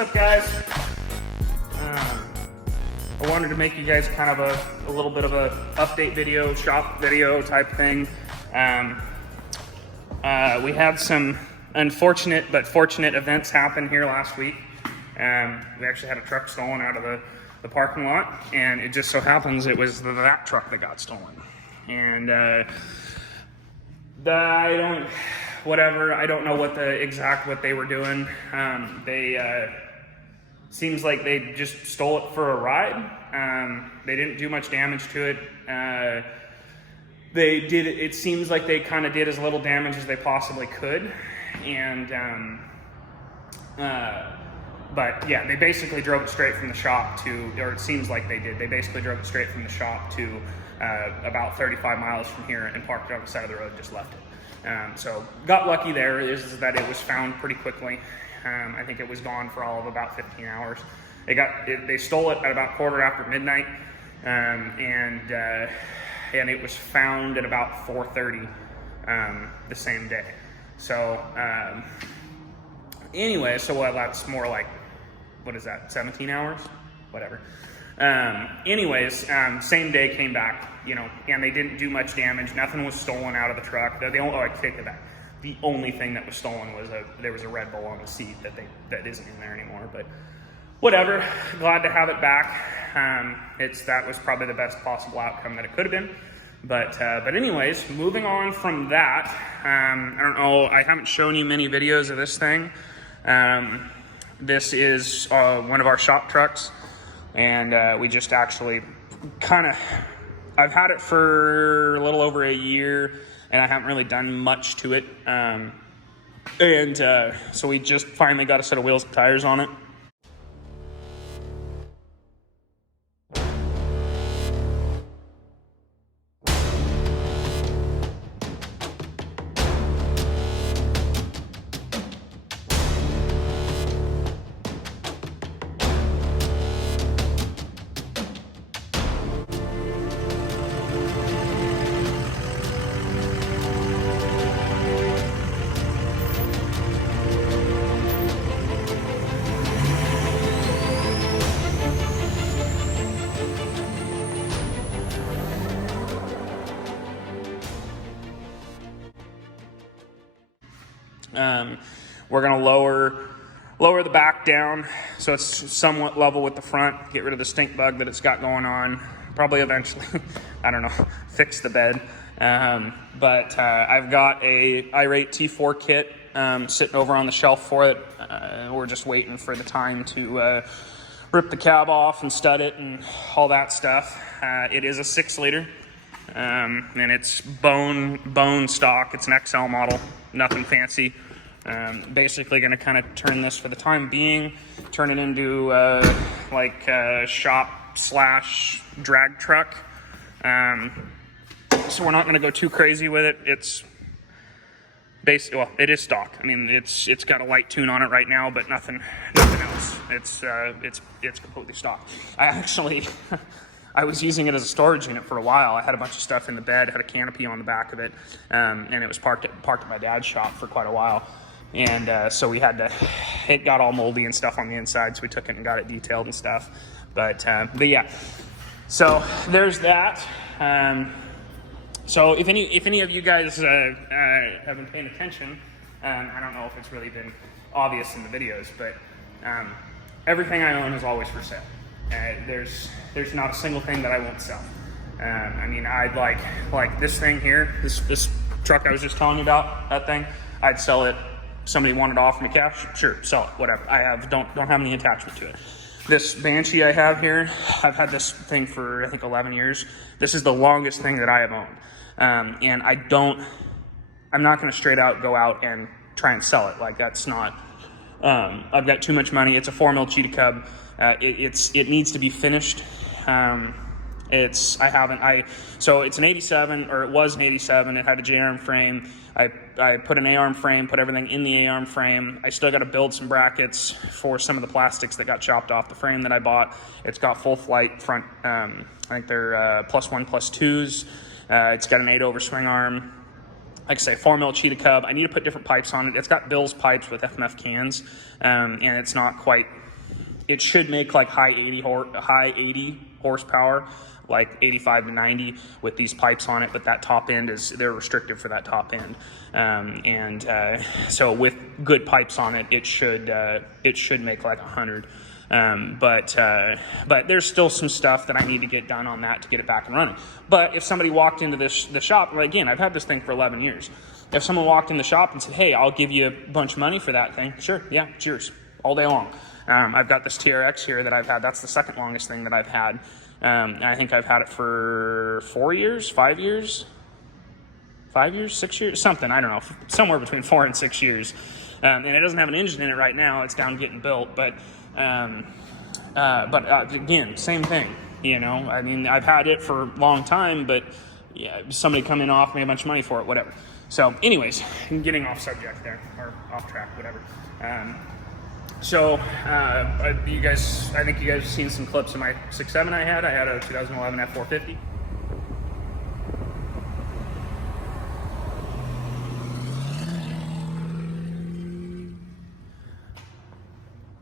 up, guys? I wanted to make you guys kind of a little bit of a update video, shop video type thing. We had some unfortunate but fortunate events happen here last week. We actually had a truck stolen out of the parking lot, and it just so happens it was that truck that got stolen. And I don't know what they were doing. Seems like they just stole it for a ride. They didn't do much damage to it. It seems like they kind of did as little damage as they possibly could. And, but yeah, they basically drove it straight from the shop or it seems like they did. They basically drove it straight from the shop to about 35 miles from here and parked it on the side of the road and just left it. So got lucky there is that it was found pretty quickly. I think it was gone for all of about 15 hours. They stole it at about 1:15 midnight, and it was found at about 4:30 the same day. So anyway, that's more like, what is that, 17 hours? Whatever. Same day came back, and they didn't do much damage. Nothing was stolen out of the truck. I take it back. The only thing that was stolen was there was a Red Bull on the seat that isn't in there anymore. But whatever, glad to have it back. That was probably the best possible outcome that it could have been. But anyways, moving on from that, I don't know, I haven't shown you many videos of this thing. This is one of our shop trucks, and we just actually I've had it for a little over a year, and I haven't really done much to it. So we just finally got a set of wheels and tires on it. We're going to lower the back down so it's somewhat level with the front, get rid of the stink bug that it's got going on, probably eventually, I don't know, fix the bed. But I've got a Irate T4 kit sitting over on the shelf for it. We're just waiting for the time to rip the cab off and stud it and all that stuff. It is a 6-liter. And it's bone stock. It's an XL model, nothing fancy. Basically going to kind of turn this for the time being, turn it into shop / drag truck. So we're not going to go too crazy with it. It's it is stock. I mean, it's got a light tune on it right now, but nothing else. It's completely stock. I was using it as a storage unit for a while. I had a bunch of stuff in the bed, had a canopy on the back of it, and it was parked at my dad's shop for quite a while. And so it got all moldy and stuff on the inside, so we took it and got it detailed and stuff. But yeah, so there's that. So if any of you guys have been paying attention, I don't know if it's really been obvious in the videos, but everything I own is always for sale. There's not a single thing that I won't sell. I mean, I'd like this thing here, this truck I was just telling you about, that thing, I'd sell it. Somebody wanted to offer me cash, sure, sell it, whatever. I don't have any attachment to it. This Banshee I have here, I've had this thing for I think 11 years. This is the longest thing that I have owned. And I'm not going to straight out go out and try and sell it. Like, that's not, I've got too much money. It's a 4 mil Cheetah Cub. It needs to be finished. So it's an 87, or it was an 87. It had a J-arm frame. I put an A-arm frame, put everything in the A-arm frame. I still got to build some brackets for some of the plastics that got chopped off the frame that I bought. It's got full flight front, I think they're +1, +2s. It's got an 8-over swing arm. Like I say, 4 mil Cheetah Cub. I need to put different pipes on it. It's got Bill's pipes with FMF cans, and it's not quite it should make like high 80 horsepower, like 85 to 90 with these pipes on it, but that top end they're restricted for that top end. So with good pipes on it, it should make like 100. But there's still some stuff that I need to get done on that to get it back and running. But if somebody walked into the shop, again, I've had this thing for 11 years. If someone walked in the shop and said, hey, I'll give you a bunch of money for that thing, sure, yeah, it's yours, all day long. I've got this TRX here that I've had. That's the second longest thing that I've had. I think I've had it for 4 years, 5 years, 5 years, 6 years, something, I don't know, somewhere between 4 and 6 years. And it doesn't have an engine in it right now. It's down getting built, but again, same thing, you know, I mean, I've had it for a long time, but yeah, somebody come in, off me a bunch of money for it, whatever. So anyways, I'm getting off subject there, or off track, whatever. You guys, I think you guys have seen some clips of my 6.7 I had a 2011 F450.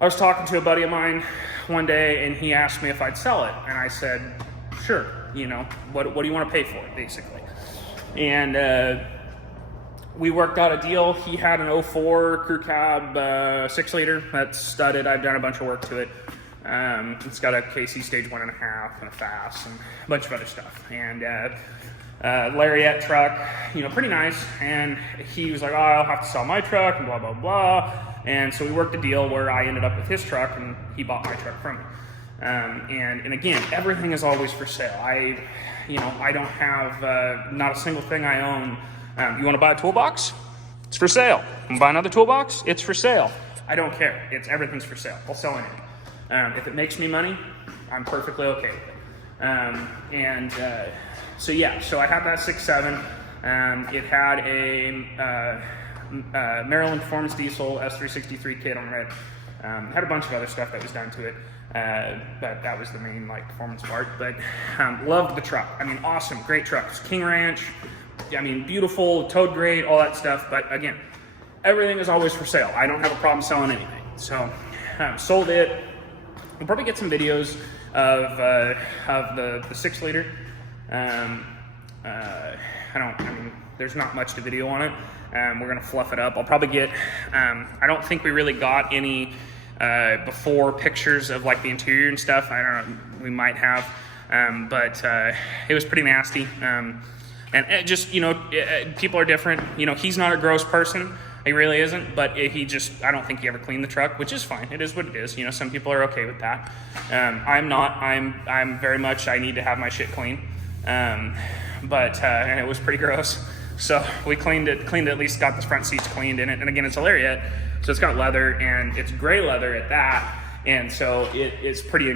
I was talking to a buddy of mine one day, and he asked me if I'd sell it, and I said, sure, you know, what do you want to pay for it, basically? And we worked out a deal. He had an 04 crew cab 6 liter that's studded. I've done a bunch of work to it. It's got a KC stage 1.5 and a FASS and a bunch of other stuff. And Lariat truck, you know, pretty nice. And he was like, oh, I'll have to sell my truck and blah, blah, blah. And so we worked a deal where I ended up with his truck and he bought my truck from me. And again, everything is always for sale. I don't have not a single thing I own. You want to buy a toolbox? It's for sale. You want to buy another toolbox? It's for sale. I don't care. Everything's for sale. I'll sell anything. If it makes me money, I'm perfectly okay with it. So I had that 6.7. It had a Maryland Performance Diesel S363 kit on it. Had a bunch of other stuff that was done to it. But that was the main performance part. But loved the truck. I mean, awesome, great truck. It's King Ranch. I mean, beautiful, towed great, all that stuff. But again, everything is always for sale. I don't have a problem selling anything. So sold it. We'll probably get some videos of the 6 liter. There's not much to video on it. We're gonna fluff it up. I'll probably get. I don't think we really got any before pictures of the interior and stuff. I don't know. We might have, but it was pretty nasty. And it just, people are different. He's not a gross person. He really isn't. But I don't think he ever cleaned the truck, which is fine. It is what it is. Some people are okay with that. I'm not. I'm very much. I need to have my shit clean. And it was pretty gross. So we cleaned it. At least got the front seats cleaned in it. And again, it's a Lariat, so it's got leather and it's gray leather at that. And so it's pretty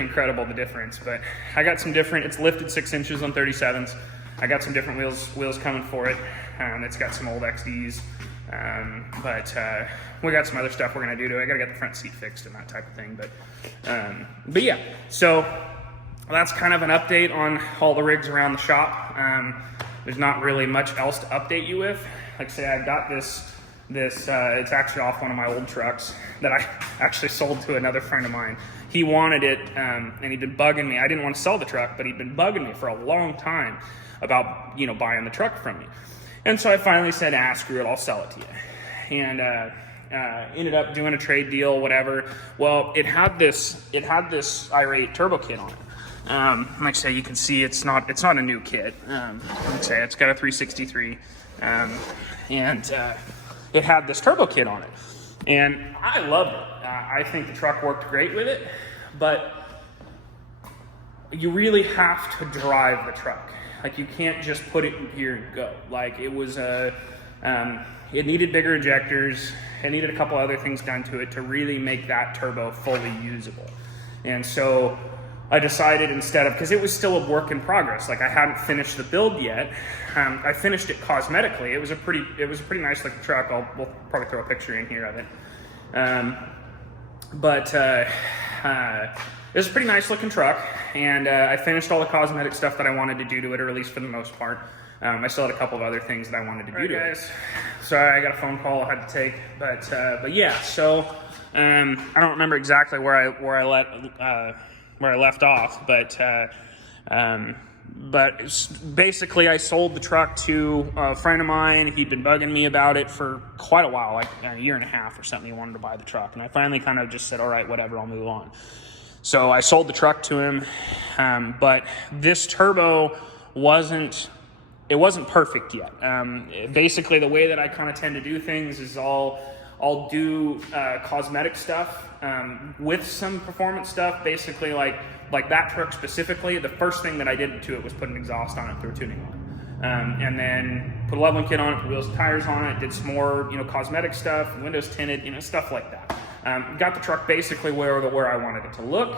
incredible, the difference. But I got some different. It's lifted 6 inches on 37s. I got some different wheels coming for it. It's got some old XDs, but we got some other stuff we're gonna do to it. I gotta get the front seat fixed and that type of thing. But yeah, so that's kind of an update on all the rigs around the shop. There's not really much else to update you with. Like I say, I've got this. It's actually off one of my old trucks that I actually sold to another friend of mine. He wanted it, and he'd been bugging me. I didn't want to sell the truck, but he'd been bugging me for a long time about buying the truck from me. And so I finally said, screw it, I'll sell it to you. And ended up doing a trade deal, whatever. Well, it had this Irate turbo kit on it. Like I say, you can see it's not a new kit. Like I say, it's got a 363, and it had this turbo kit on it, and I loved it. I think the truck worked great with it, but you really have to drive the truck. You can't just put it in gear and go. It was it needed bigger injectors. It needed a couple other things done to it to really make that turbo fully usable. And so I decided because it was still a work in progress. I hadn't finished the build yet. I finished it cosmetically. It was a pretty nice looking truck. We'll probably throw a picture in here of it. It was a pretty nice looking truck, and I finished all the cosmetic stuff that I wanted to do to it, or at least for the most part. I still had a couple of other things that I wanted to do to it. Sorry, I got a phone call I had to take, but yeah. So I don't remember exactly where I left off, but basically I sold the truck to a friend of mine. He'd been bugging me about it for quite a while, like a year and a half or something. He wanted to buy the truck, and I finally kind of just said, all right, whatever, I'll move on. So I sold the truck to him, but this turbo wasn't perfect yet. Basically, the way that I kind of tend to do things is I'll do cosmetic stuff with some performance stuff. Basically, like that truck specifically, the first thing that I did to it was put an exhaust on it through a tuning line, and then put a leveling kit on it, put wheels and tires on it, did some more cosmetic stuff, windows tinted, stuff like that. Got the truck basically where I wanted it to look,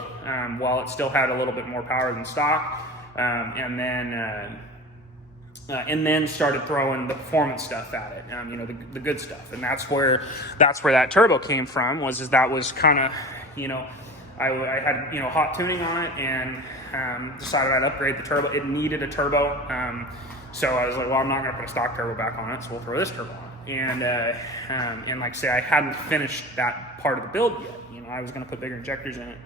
while it still had a little bit more power than stock, and then started throwing the performance stuff at it, the good stuff, and that's where that turbo came from. That was kind of, I had hot tuning on it, and decided I'd upgrade the turbo. It needed a turbo, so I was like, well, I'm not going to put a stock turbo back on it, so we'll throw this turbo on. And like I say, I hadn't finished that part of the build yet. I was going to put bigger injectors in it,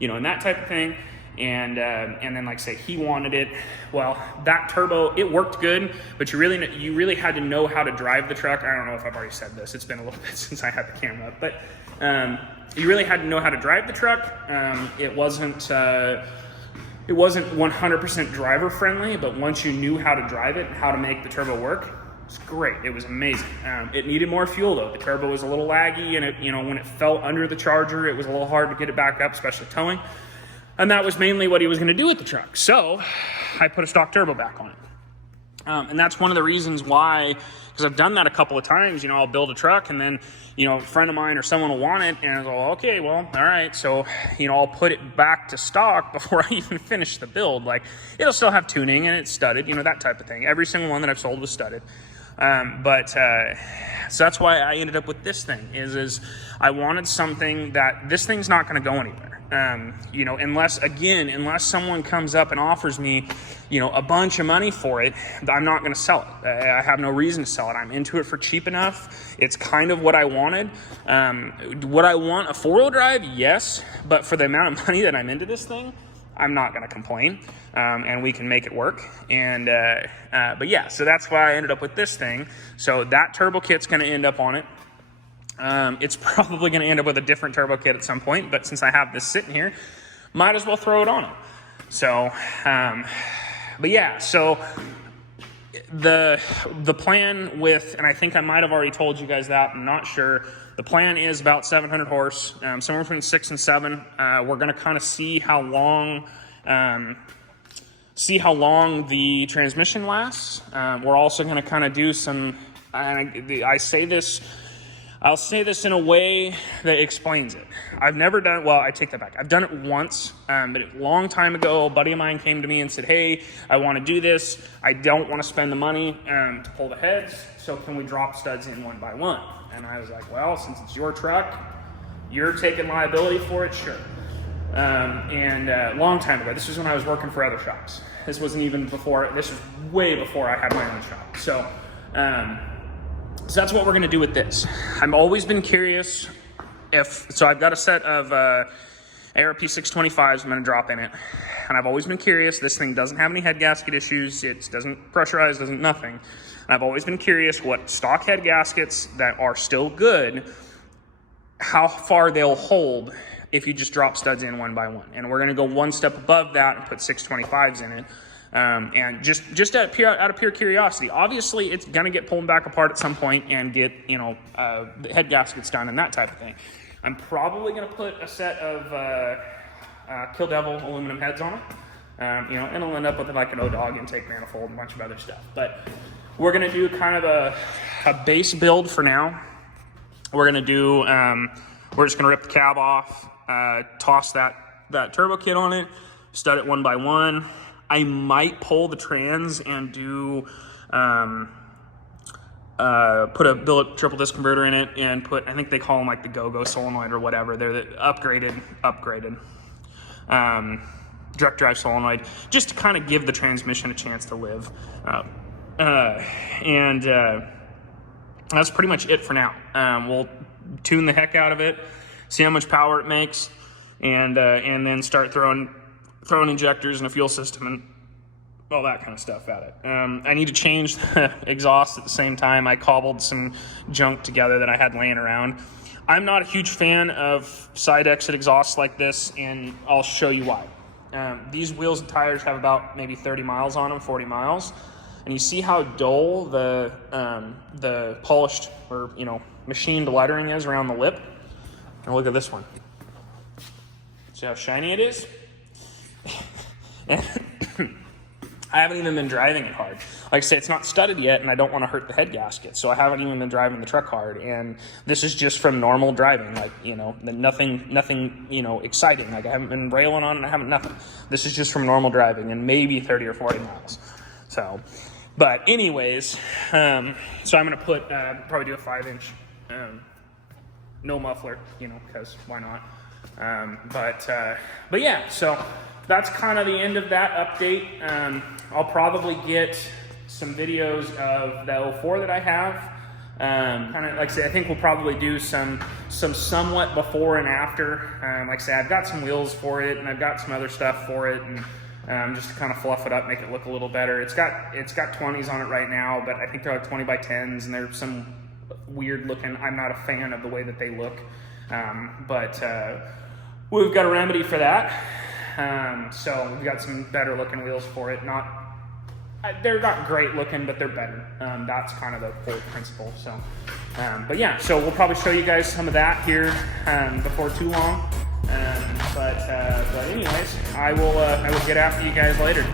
and that type of thing. And then, like I say, he wanted it. Well, that turbo, it worked good, but you really had to know how to drive the truck. I don't know if I've already said this. It's been a little bit since I had the camera up, but you really had to know how to drive the truck. It wasn't 100% driver friendly, but once you knew how to drive it and how to make the turbo work, it's great. It was amazing. It needed more fuel though. The turbo was a little laggy, and it, when it fell under the charger, it was a little hard to get it back up, especially towing. And that was mainly what he was going to do with the truck. So I put a stock turbo back on it. And that's one of the reasons why, because I've done that a couple of times. I'll build a truck, and then, a friend of mine or someone will want it, and I go, okay, well, all right. So, I'll put it back to stock before I even finish the build. Like, it'll still have tuning, and it's studded, that type of thing. Every single one that I've sold was studded. So that's why I ended up with this thing, is I wanted something that this thing's not going to go anywhere. Unless someone comes up and offers me, a bunch of money for it, I'm not going to sell it. I have no reason to sell it. I'm into it for cheap enough. It's kind of what I wanted. Would I want a four-wheel drive? Yes, but for the amount of money that I'm into this thing, I'm not going to complain, and we can make it work. And but yeah, so that's why I ended up with this thing. So that turbo kit's going to end up on it. It's probably going to end up with a different turbo kit at some point, but since I have this sitting here, might as well throw it on it. So, but yeah, so the plan with, and I think I might have already told you guys that, I'm not sure. The plan is about 700 horse, somewhere between 6 and 7. We're going to kind of see how long the transmission lasts. We're also going to kind of do some, I'll say this in a way that explains it. I've never done, well, I take that back. I've done it once, but a long time ago, a buddy of mine came to me and said, hey, I want to do this. I don't want to spend the money to pull the heads, so can we drop studs in one by one? And I was like, well, since it's your truck, you're taking liability for it, sure. Long time ago, this was when I was working for other shops. This was way before I had my own shop. So that's what we're going to do with this. I've always been curious so I've got a set of ARP 625s I'm going to drop in it. And I've always been curious. This thing doesn't have any head gasket issues. It doesn't pressurize, doesn't nothing. And I've always been curious what stock head gaskets that are still good, how far they'll hold if you just drop studs in one by one. And we're going to go one step above that and put 625s in it. And just out of pure curiosity. Obviously, it's going to get pulled back apart at some point and get, the head gaskets done and that type of thing. I'm probably going to put a set of Kill Devil aluminum heads on it. And it'll end up with like an O-Dog intake manifold and a bunch of other stuff. But we're going to do kind of a base build for now. We're going to do, we're just going to rip the cab off, toss that turbo kit on it, stud it one by one. I might pull the trans and do, put a billet triple disc converter in it and put, I think they call them like the Go-Go solenoid or whatever. They're the upgraded. direct drive solenoid, just to kind of give the transmission a chance to live. And that's pretty much it for now. We'll tune the heck out of it, see how much power it makes, and then start throwing injectors and a fuel system and all that kind of stuff at it. I need to change the exhaust at the same time. I cobbled some junk together that I had laying around. I'm not a huge fan of side exit exhausts like this, and I'll show you why. These wheels and tires have about maybe 30 miles on them, 40 miles. And you see how dull the polished or, machined lettering is around the lip? Now look at this one. See how shiny it is? I haven't even been driving it hard. Like I say, it's not studded yet, and I don't want to hurt the head gasket, so I haven't even been driving the truck hard. And this is just from normal driving, like, nothing, exciting. Like, I haven't been railing on it, I haven't nothing. This is just from normal driving, and maybe 30 or 40 miles. So, but anyways, so I'm gonna put probably do a 5-inch, no muffler, because why not? But yeah, so that's kind of the end of that update. I'll probably get some videos of the 04 that I have. Kind of like I say, I think we'll probably do some somewhat before and after. Like I say, I've got some wheels for it, and I've got some other stuff for it, and just to kind of fluff it up, make it look a little better. It's got 20s on it right now, but I think they're like 20 by 10s, and they're some weird looking. I'm not a fan of the way that they look, but we've got a remedy for that. So we've got some better looking wheels for it. They're not great looking, but they're better. That's kind of the whole principle. So, but yeah, so we'll probably show you guys some of that here before too long. But anyways, I will get after you guys later.